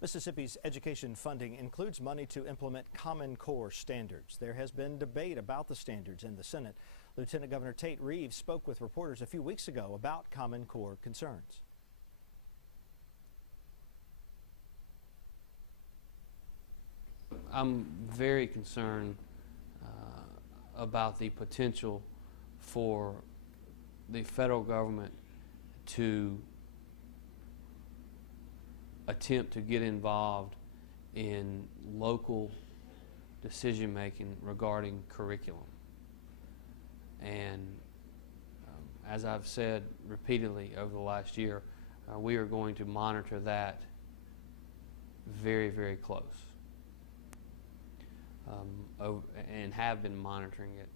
Mississippi's education funding includes money to implement Common Core standards. There has been debate about the standards in the Senate. Lieutenant Governor Tate Reeves spoke with reporters a few weeks ago about Common Core concerns. I'm very concerned about the potential for the federal government to attempt to get involved in local decision making regarding curriculum. And as I've said repeatedly over the last year, we are going to monitor that very, very close. And have been monitoring it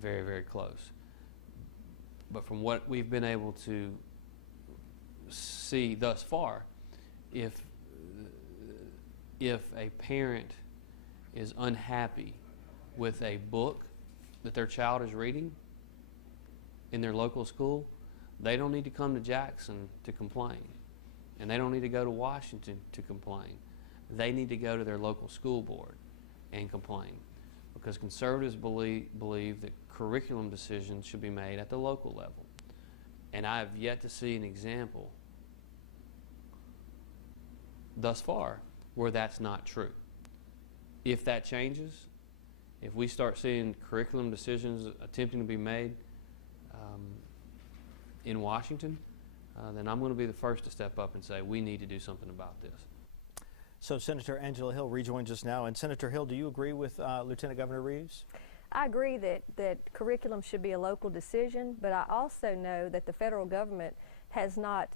very, very close. But from what we've been able to see thus far, if a parent is unhappy with a book that their child is reading in their local school, they don't need to come to Jackson to complain. And they don't need to go to Washington to complain. They need to go to their local school board and complain, because conservatives believe that curriculum decisions should be made at the local level. And I have yet to see an example thus far where that's not true. If that changes, if we start seeing curriculum decisions attempting to be made in Washington, then I'm going to be the first to step up and say we need to do something about this. So Senator Angela Hill rejoins us now. And Senator Hill, do you agree with Lieutenant Governor Reeves? I agree that curriculum should be a local decision, but I also know that the federal government has not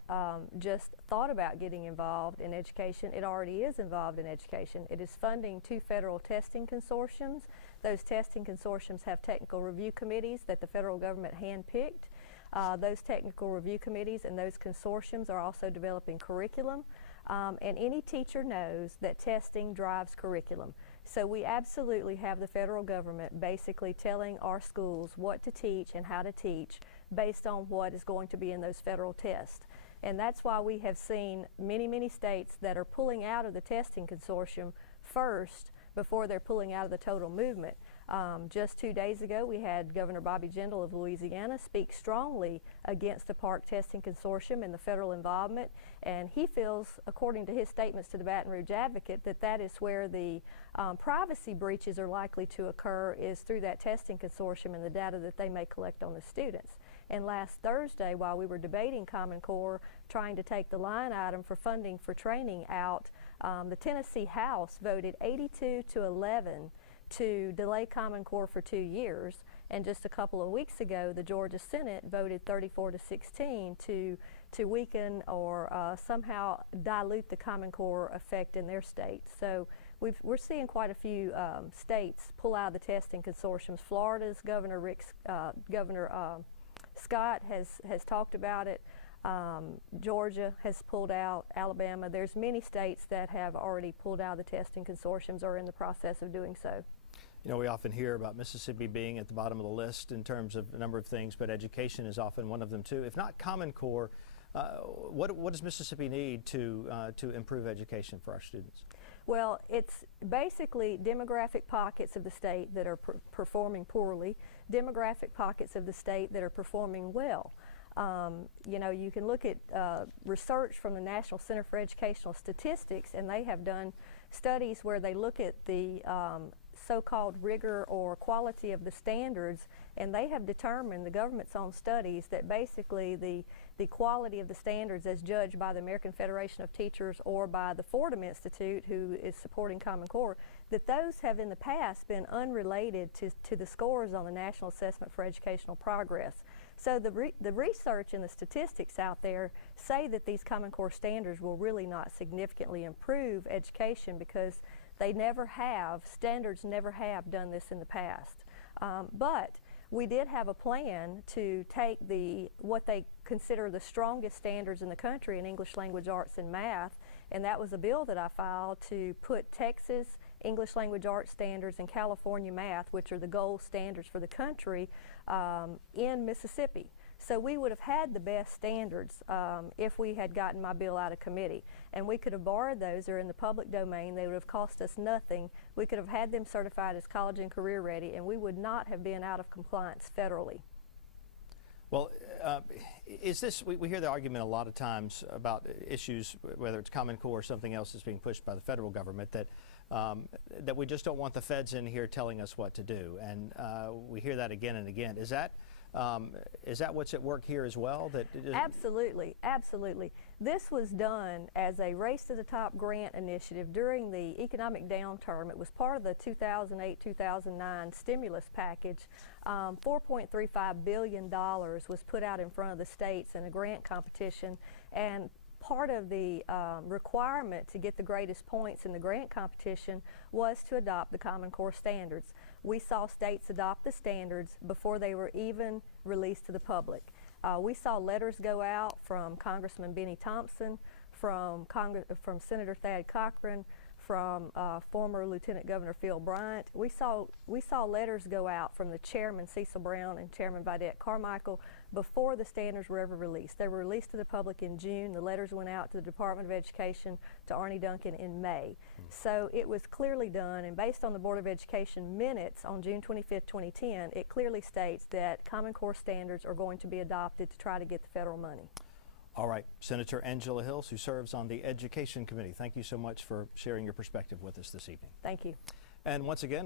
just thought about getting involved in education. It already is involved in education. It is funding 2 federal testing consortiums. Those testing consortiums have technical review committees that the federal government handpicked. Those technical review committees and those consortiums are also developing curriculum. And any teacher knows that testing drives curriculum. So we absolutely have the federal government basically telling our schools what to teach and how to teach based on what is going to be in those federal tests. And that's why we have seen many, many states that are pulling out of the testing consortium first before they're pulling out of the total movement. Just 2 days ago, we had Governor Bobby Jindal of Louisiana speak strongly against the Park Testing Consortium and the federal involvement, and he feels, according to his statements to the Baton Rouge Advocate, that that is where the privacy breaches are likely to occur, is through that testing consortium and the data that they may collect on the students. And last Thursday, while we were debating Common Core, trying to take the line item for funding for training out, the Tennessee House voted 82-11 to delay Common Core for 2 years, and just a couple of weeks ago the Georgia Senate voted 34-16 to weaken or somehow dilute the Common Core effect in their state. So we're seeing quite a few states pull out of the testing consortiums. Florida's Governor Scott has talked about it. Georgia has pulled out, Alabama. There's many states that have already pulled out of the testing consortiums or are in the process of doing so. You know, we often hear about Mississippi being at the bottom of the list in terms of a number of things, but education is often one of them too. If not Common Core, what does Mississippi need to improve education for our students? Well, it's basically demographic pockets of the state that are performing poorly, demographic pockets of the state that are performing well. You know, you can look at research from the National Center for Educational Statistics, and they have done studies where they look at the so-called rigor or quality of the standards, and they have determined, the government's own studies, that basically the quality of the standards as judged by the American Federation of Teachers or by the Fordham Institute, who is supporting Common Core, that those have in the past been unrelated to the scores on the National Assessment for Educational Progress. So the research and the statistics out there say that these Common Core standards will really not significantly improve education because standards never have done this in the past. But we did have a plan to take what they consider the strongest standards in the country in English language arts and math, and that was a bill that I filed to put Texas English language arts standards and California math, which are the gold standards for the country, in Mississippi. So we would have had the best standards if we had gotten my bill out of committee. And we could have borrowed those. They're in the public domain. They would have cost us nothing. We could have had them certified as college and career ready, and we would not have been out of compliance federally. Well, is this, we hear the argument a lot of times about issues, whether it's Common Core or something else that's being pushed by the federal government, that that we just don't want the feds in here telling us what to do. And we hear that again and again. Is that what's at work here as well? Absolutely, absolutely. This was done as a Race to the Top grant initiative during the economic downturn. It was part of the 2008-2009 stimulus package. $4.35 billion was put out in front of the states in a grant competition, and part of the requirement to get the greatest points in the grant competition was to adopt the Common Core standards. We saw states adopt the standards before they were even released to the public. We saw letters go out from Congressman Benny Thompson, from Senator Thad Cochran, from former Lieutenant Governor Phil Bryant. We saw letters go out from the Chairman Cecil Brown and Chairman Vidette Carmichael before the standards were ever released. They were released to the public in June. The letters went out to the Department of Education, to Arnie Duncan in May. So it was clearly done, and based on the Board of Education minutes on June 25th, 2010, it clearly states that Common Core standards are going to be adopted to try to get the federal money. All right, Senator Angela Hills, who serves on the Education Committee, thank you so much for sharing your perspective with us this evening. Thank you. And once again,